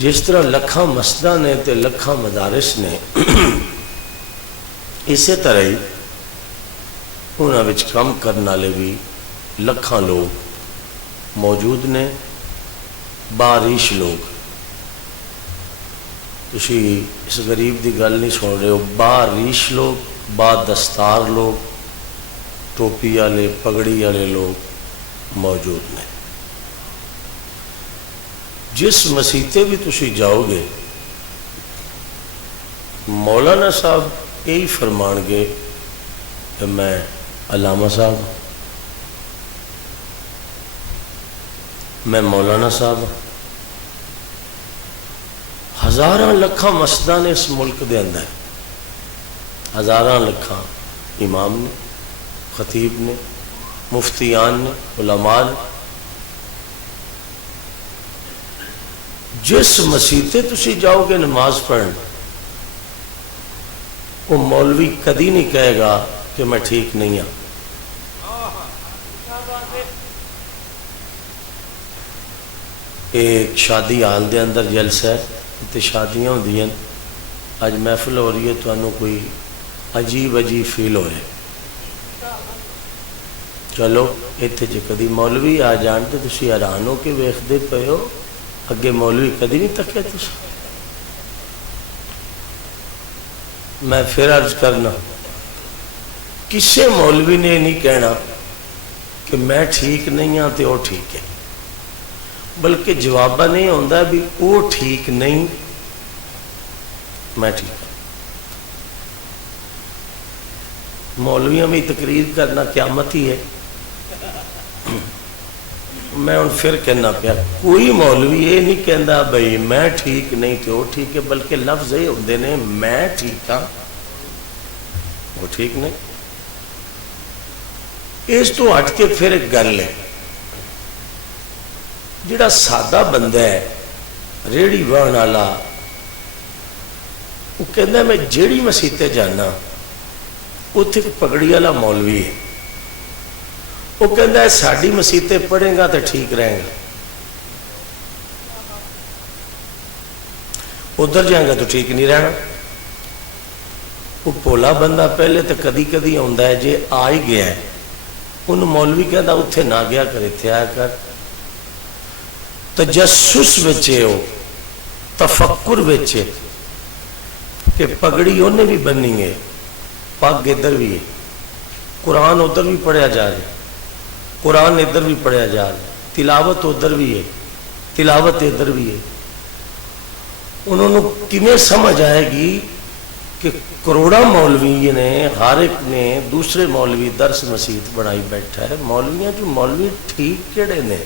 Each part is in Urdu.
جس طرح لکھاں مسجداں نے تے لکھاں مدارس نے اسی طرح ہی انہاں وچ کام کرنے والے بھی لکھاں لوگ موجود نے، باریش لوگ۔ تسی اس غریب دی گل نہیں سن رہے ہو، باریش لوگ، با دستار لوگ، ٹوپی والے پگڑی والے لوگ موجود نے۔ جس مسیتے بھی تسی جاؤ گے مولانا صاحب یہی فرمان گے کہ میں علامہ صاحب، میں مولانا صاحب۔ ہزاراں لکھاں مسجداں نے اس ملک دے اندر، ہزاراں لکھاں امام نے، خطیب نے، مفتیان نے، علماء نے۔ جس مسیتے تسی جاؤ گے نماز پڑھن، وہ مولوی کدی نہیں کہے گا کہ میں ٹھیک نہیں ہوں۔ ایک شادی حال دے اندر جلسہ ہے، تے شادیاں ہوندی ہیں، اج محفل ہو رہی ہے، تو انہوں کوئی عجیب فیل ہو رہے، چلو اتنے جے کدی مولوی آ جان تو تسی حیران ہو کے ویکھدے پئے ہو، اگے مولوی کدی نہیں تکے تسی۔ میں پھر عرض کرنا، کسے مولوی نے نہیں کہنا کہ میں ٹھیک نہیں ہاں تے وہ ٹھیک ہے، بلکہ جوابہ نہیں ہوندہ بھی وہ ٹھیک نہیں، میں ٹھیک ہوں۔ مولویوں میں تقریر کرنا قیامت ہی ہے۔ میں ان پھر کہنا پیا، کوئی مولوی یہ نہیں کہندا بھئی میں ٹھیک نہیں تے وہ ٹھیک ہے، بلکہ لفظ یہ ہوندے نے میں ٹھیک ہاں وہ ٹھیک نہیں۔ اس تو ہٹ کے پھر ایک گل ہے، جڑا سادہ بندہ ہے ریڑھی واہن والا، وہ کہندا میں جیڑی مسیتے جانا اتنے پگڑی والا مولوی ہے، وہ کہندا ہے ساڈی مسیتے پڑھے گا تو ٹھیک رہے گا، ادھر جائے گا تو ٹھیک نہیں رہنا۔ وہ پولا بندہ پہلے تو کدی کدی آتا ہے، جے آ ہی گیا ہے ان مولوی کہندا اتنے نہ گیا کر، اتنے آیا کر۔ تجسس وچے ہو، تفکر وچے کہ پگڑی انہیں بھی بننی ہے، پگ ادھر بھی ہے، قرآن ادھر بھی پڑھیا جا رہا ہے، قرآن ادھر بھی پڑھیا جا رہا ہے، تلاوت ادھر بھی ہے، تلاوت ادھر بھی ہے۔ انہوں نے کیویں سمجھ آئے گی کہ کروڑا مولوی نے ہر ایک نے دوسرے مولوی درس مسیت بنائی بیٹھا ہے، مولویاں جو مولوی ٹھیک کیڑے نے؟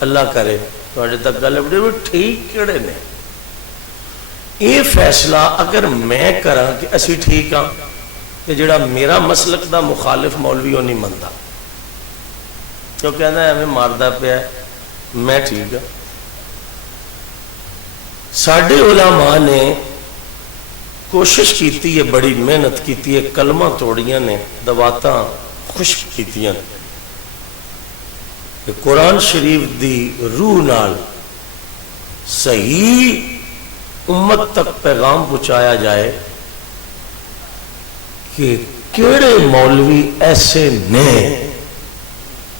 اللہ کرے تھوڑے تک گل بڑے ٹھیک کیڑے نے؟ یہ فیصلہ اگر میں کراں کہ اسی ٹھیک ہاں، تو جڑا میرا مسلک دا مخالف مولوی وہ نہیں منتا، تو کہنا ہے ہمیں ماردا پیا میں ٹھیک ہاں۔ ساڈے علماء نے کوشش کیتی ہے، بڑی محنت کیتی ہے، کلمہ توڑیاں نے، دواتاں خشک کیتیاں کہ قرآن شریف دی روح نال صحیح امت تک پیغام پہنچایا جائے کہ کیڑے مولوی ایسے نے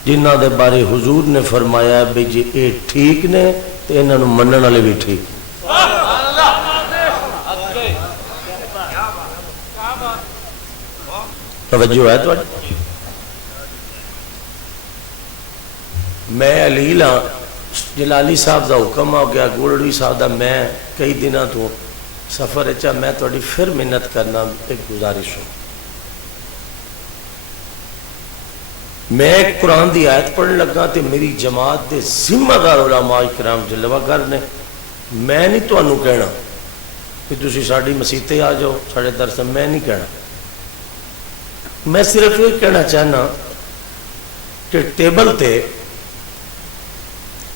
جنہ دے بارے حضور نے فرمایا بھئی جی اے ٹھیک نے تو انہاں نوں منن والے بھی ٹھیک۔ توجہ ہے تو میں علیل ہاں، جلالی صاحب دا حکم ہو گیا، گولڑی صاحب دا، میں کئی دنوں تو سفر اچھا، میں تھوڑی پھر محنت کرنا ایک گزارش ہوں۔ میں قرآن دی آیت پڑھنے لگا تے میری جماعت دے ذمہ دار علماء کرام جلوہ گر نے، میں نہیں تو انہوں کہنا کہ تسی ساڑی مسیتے آ جاؤ ساڑے درس، میں نہیں کہنا۔ میں صرف یہ کہنا چاہنا کہ ٹیبل تے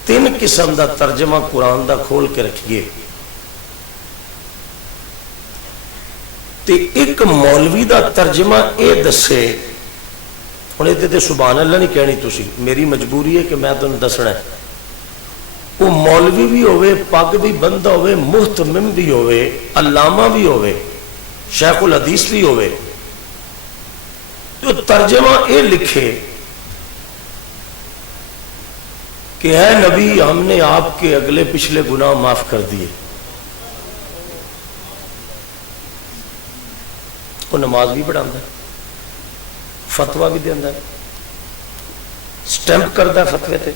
3 قسم دا ترجمہ قرآن دا کھول کے رکھیے، تے ایک مولوی دا ترجمہ اے دسے ہوں یہ سبحان اللہ نہیں کہنی تسی، میری مجبوری ہے کہ میں تمہیں دسنا ہے. وہ مولوی بھی ہوئے، پگ بھی بندہ ہوئے، محتمم بھی ہوئے، علامہ بھی ہوئے، شیخ الحدیث بھی ہوئے، جو ترجمہ یہ لکھے کہ اے نبی ہم نے آپ کے اگلے پچھلے گناہ معاف کر دیے. وہ نماز بھی پڑھاتا ہے، فتویٰ بھی دینا ہے، سٹیمپ کرتا ہے فتوے تے،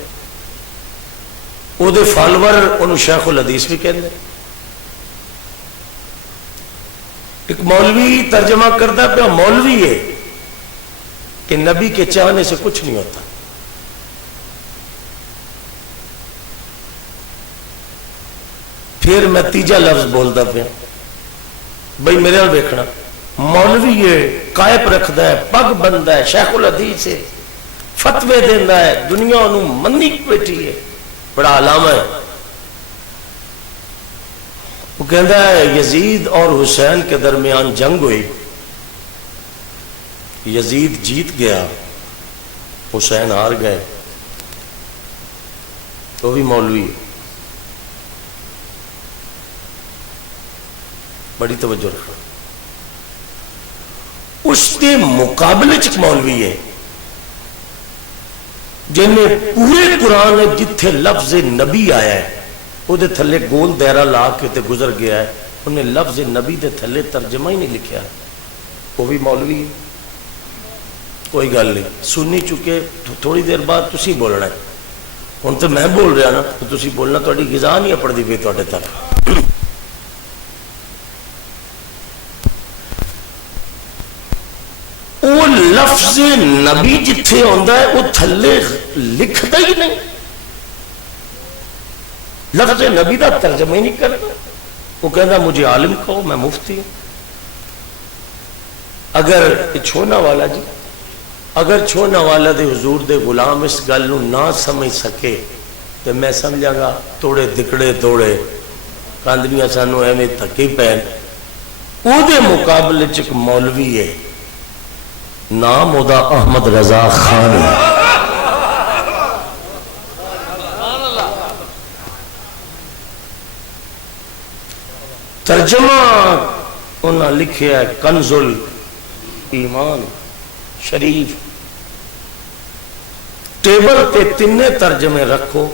وہ دے فالور انہوں شیخ الحدیث بھی کہتے ہیں. ایک مولوی ترجمہ کرتا پہ مولوی ہے کہ نبی کے چاہنے سے کچھ نہیں ہوتا. پھر میں تیجا لفظ بولتا پہ بھائی میرے نال ویکھنا، مولوی ہے، قائب رکھتا ہے، پگ بنتا ہے، شیخ الحدیث ہے، فتوے دینا ہے، دنیا انہوں منی بیٹھی ہے، بڑا علامہ ہے. وہ کہتا ہے یزید اور حسین کے درمیان جنگ ہوئی، یزید جیت گیا، حسین ہار گئے. تو بھی مولوی ہے، بڑی توجہ رکھنا. اس کے مقابلے چ مولوی ہے جن پورے قرآن جتھے لفظ نبی آیا ہے وہ دے تھلے گول دائرہ لا کے تے گزر گیا ہے، انہیں لفظ نبی دے تھلے ترجمہ ہی نہیں لکھیا. وہ بھی مولوی ہے. کوئی گل نہیں، سنی چکے تھوڑی دیر بعد تسی بولنا ہے. ہوں تو میں بول رہا نا تو تسی بولنا، تھوڑی غذا نہیں اپڑتی پئی تواڈے تک. وہ لفظ نبی جتھے آندا ہے وہ تھلے لکھتا ہی نہیں، لفظ نبی دا ترجمہ ہی نہیں کرتا. وہ کہتا مجھے عالم کہو، میں مفتی ہوں. اگر چھونا والا جی، اگر چھونا والا دے حضور دے غلام اس گل نو نہ سمجھ سکے تو میں سمجھا گا توڑے دکڑے توڑے کاندنیاں سانو ایویں تھکی پین. او دے مقابلے چ ایک مولوی ہے، نام ادا احمد رضا خان ہے. ترجمہ انہاں لکھیا ہے کنز الایمان شریف. ٹیبل پہ تینے ترجمے رکھو،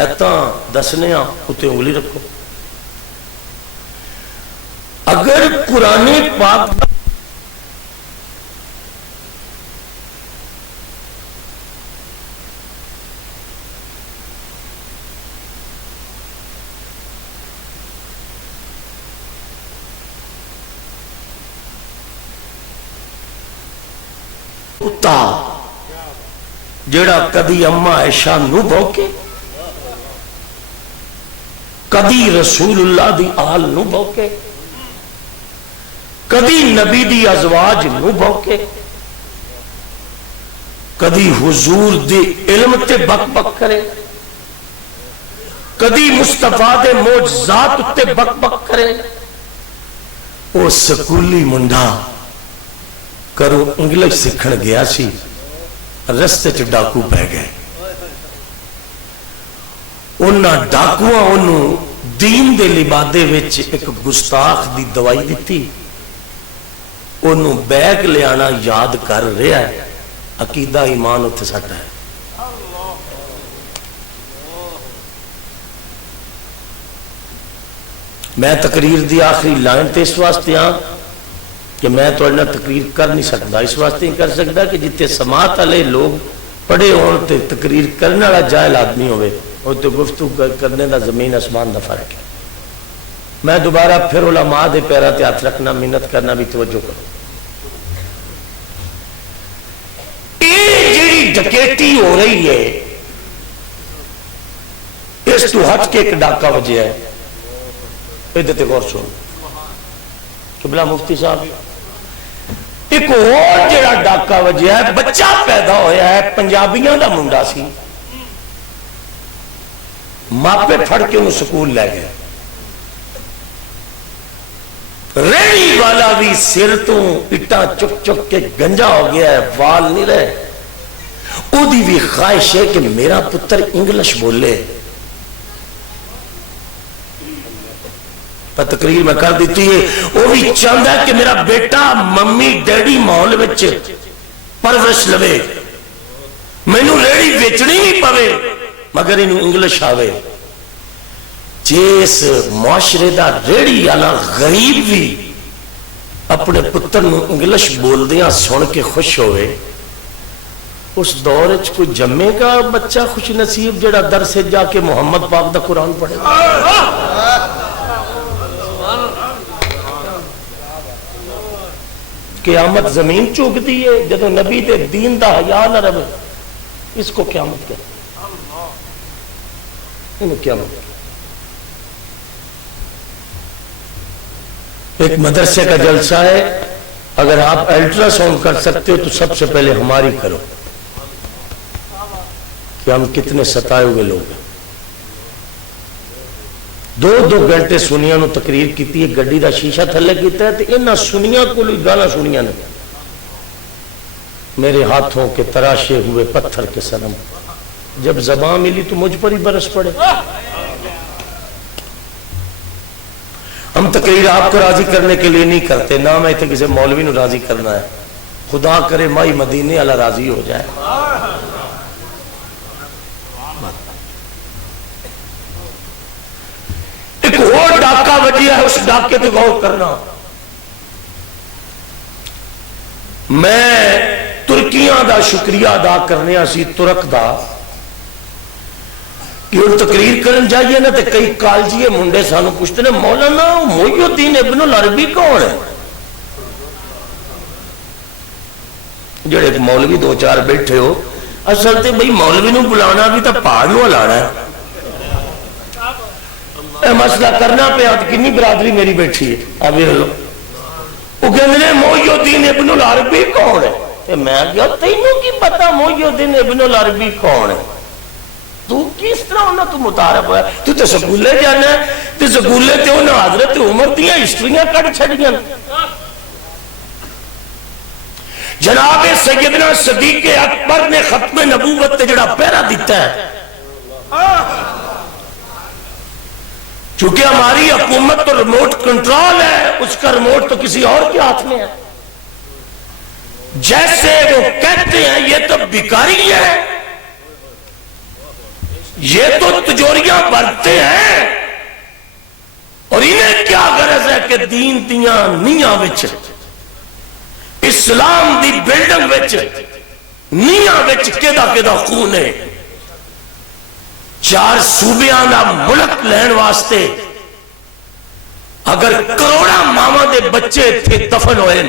ایتاں دسنے اتے انگلی رکھو. اگر قرآن پاک کتا جڑا کدی اما عائشہ نو بھوکے، کدی رسول اللہ دی آل نو بھوکے، کدی نبی دی ازواج نو بھوکے، کدی حضور دی علم تے بک بک کرے، کدی مصطفیٰ دے معجزات تے بک بک کرے. او سکولی منڈا کرو انگلش سکھن گیا سی، رستے چ ڈاکو پہ گئے. انہاں ڈاکواں انہوں دین دے لبادے وچ ایک گستاخ دی دوائی دیتی، انہوں بیگ لے آنا یاد کر رہا ہے. عقیدہ ایمان اتھے ساٹا ہے. میں تقریر دی آخری لائن تے اس واسطے ہاں کہ میں تو انہا تقریر کر نہیں سکتا، اس واسطے نہیں کر سکتا کہ جتے سماعت علیہ لوگ پڑے ہون تے تقریر کرنے والا جاہل آدمی ہوئے اور تو گفتگو کرنے دا زمین اسمان دا فرق ہے. میں دوبارہ پھر علماء دے پیرا تے ہاتھ رکھنا، محنت کرنا بھی توجہ کروں. یہ جڑی ڈکیٹی ہو رہی ہے اس تو ہٹ کے ایک ڈاکہ وجہ ہے. یہ دیتے غور سن قبلہ مفتی صاحب، ایک اور جڑا ڈاکہ وجہ ہے، بچہ پیدا ہویا ہے پنجابیاں دا منڈا سی، ماپے پھڑ کے انہوں سکول لے گئے. ریڑی والا بھی سر تو اٹا چک چک کے گنجا ہو گیا ہے، وال نہیں رہے، او دی بھی خواہش ہے کہ میرا پتر انگلش بولے. پر تقریر میں کر دیتی ہے، وہ بھی چاہتا ہے کہ میرا بیٹا ممی ڈیڈی ماحول وچ پرورش لوے، مینوں ریڑی بیچنی نہیں پوے مگر انہوں انگلش آوے. جس معاشرے دا ریڑی والا غریب بھی اپنے پتر نو انگلش بول دیاں سن کے خوش ہوئے، اس دور وچ کوئی جمے گا بچہ خوش نصیب جڑا در سے جا کے محمد پاک دا قرآن پڑھے گا؟ قیامت زمین چوکتی ہے جدو نبی دے دین دا حیا نہ رہے، اس کو قیامت کہتے ہیں. قیامت ایک مدرسے کا جلسہ ہے، اگر آپ الٹرا ساؤنڈ کر سکتے ہو تو سب سے پہلے ہماری کرو کہ ہم کتنے ستائے ہوئے لوگ ہیں. 2 گھنٹے سنیا نو تقریر کیتی ہے، گڈی دا شیشہ تھلے کیتا ہے، تو انہاں سنیا کو لی گانا سنیا نے میرے ہاتھوں کے تراشے ہوئے پتھر کے صنم، جب زبان ملی تو مجھ پر ہی برس پڑے. ہم تقریر آپ کو راضی کرنے کے لیے نہیں کرتے، نہ میں اتنے کسی مولوی نو راضی کرنا ہے، خدا کرے مائی مدینے اللہ راضی ہو جائے. ایک اور ڈاکہ وجیا ہے، اس ڈاکے پہ غور کرنا. میں ترکیاں دا شکریہ ادا کرنے اسی ترک دا کہ ان تقریر کرن جائیے نا تے کئی کالجیے منڈے سانو پوچھتے ہیں مولانا محی الدین ابن العربی کون ہے؟ جڑے ایک مولوی 2-4 بیٹھے ہو، اصل تے بھئی مولوی نو بلانا بھی تا پہاڑ نو ہلانا ہے. اے مسئلہ کرنا پہ آت کنی برادری میری بیٹھی ہے. اب یہ لو وہ کہنے ہیں محی الدین ابن العربی کون ہے؟ تے میں کہا تینوں کی پتا محی الدین ابن العربی کون ہے؟ تو کس طرح ہونا تو متعارف ہوا ہے؟ تو تے سکولے جانا ہے، تے سکولے تے ہونا حضرت عمر دیاں ہسٹریاں کٹ چھڑیاں. جناب سیدنا صدیق اکبر نے ختم نبوت تے جڑا پہرا دیتا ہے، چونکہ ہماری حکومت تو ریموٹ کنٹرول ہے، اس کا ریموٹ تو کسی اور کے ہاتھ میں ہے. جیسے وہ کہتے ہیں یہ تو بیکاری ہے، یہ تو تجوریاں بھرتے ہیں، اور انہیں کیا غرض ہے کہ دین دیاں نیاں وچ اسلام دی بلڈنگ وچ نیاں وچ کیدا خون ہے. 4 صوبیاں دا ملک لین واسطے اگر کروڑا ماما دے بچے تھے دفن ہوئے،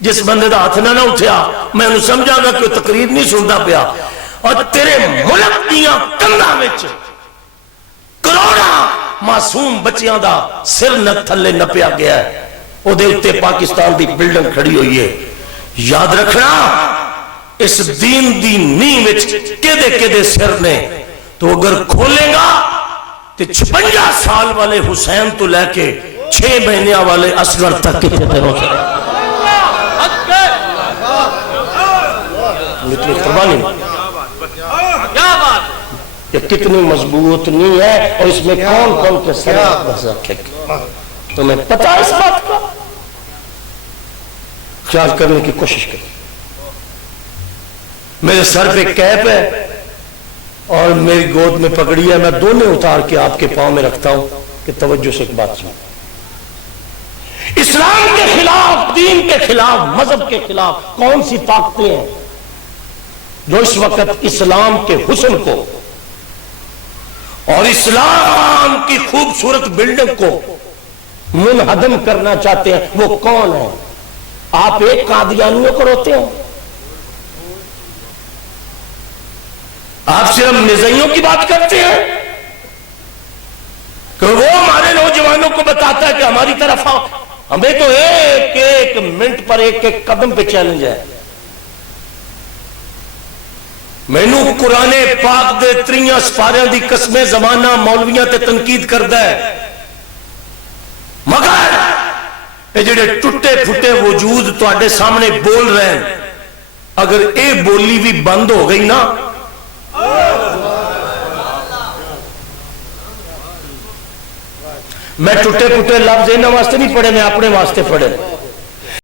جس بندے دا ہاتھ نہ اٹھیا میں انہوں سمجھا گا کہ تقریر نہیں سنتا پیا. اور تیرے ملک دیاں کنگاں وچ کروڑا معصوم بچیاں دا سر نہ تھلے نپیا گیا ہے، او دے اتے پاکستان دی بلڈنگ کھڑی ہوئی ہے. یاد رکھنا اس دین دی نیو وچ کدے سر نے، تو اگر کھولے گا تو 56 سال والے حسین تو لے کے 6 مہینے والے اصغر تک کتنے دنوں سے اتنی قربانی یہ کتنی مضبوط نہیں ہے، اور اس میں کون کون کے سر رکھے تمہیں پتا اس بات کا خیال کرنے کی کوشش کریں. میرے سر پہ کیپ ہے اور میری گود میں پگڑی ہے، میں دونوں اتار کے آپ کے پاؤں میں رکھتا ہوں کہ توجہ سے ایک بات سنیں. اسلام کے خلاف، دین کے خلاف، مذہب کے خلاف کون سی طاقتیں ہیں جو اس وقت اسلام کے حسن کو اور اسلام کی خوبصورت بلڈنگ کو منہدم کرنا چاہتے ہیں؟ وہ کون ہے؟ آپ ایک قادیانیوں کو روتے ہیں، آپ صرف نزائیوں کی بات کرتے ہیں کہ وہ ہمارے نوجوانوں کو بتاتا ہے کہ ہماری طرف آؤ. ہمیں تو ایک ایک منٹ پر ایک ایک قدم پہ چیلنج ہے. مینو قرآن پاک دے 3 سپاریاں دی قسمیں زمانہ مولویاں تے تنقید کردا ہے، مگر یہ جڑے ٹوٹے پھٹے وجود تواڈے سامنے بول رہے ہیں، اگر اے بولی بھی بند ہو گئی نا، میں ٹوٹے پھٹے لفظ انہاں واسطے نہیں پڑھے، میں اپنے واسطے پڑھے،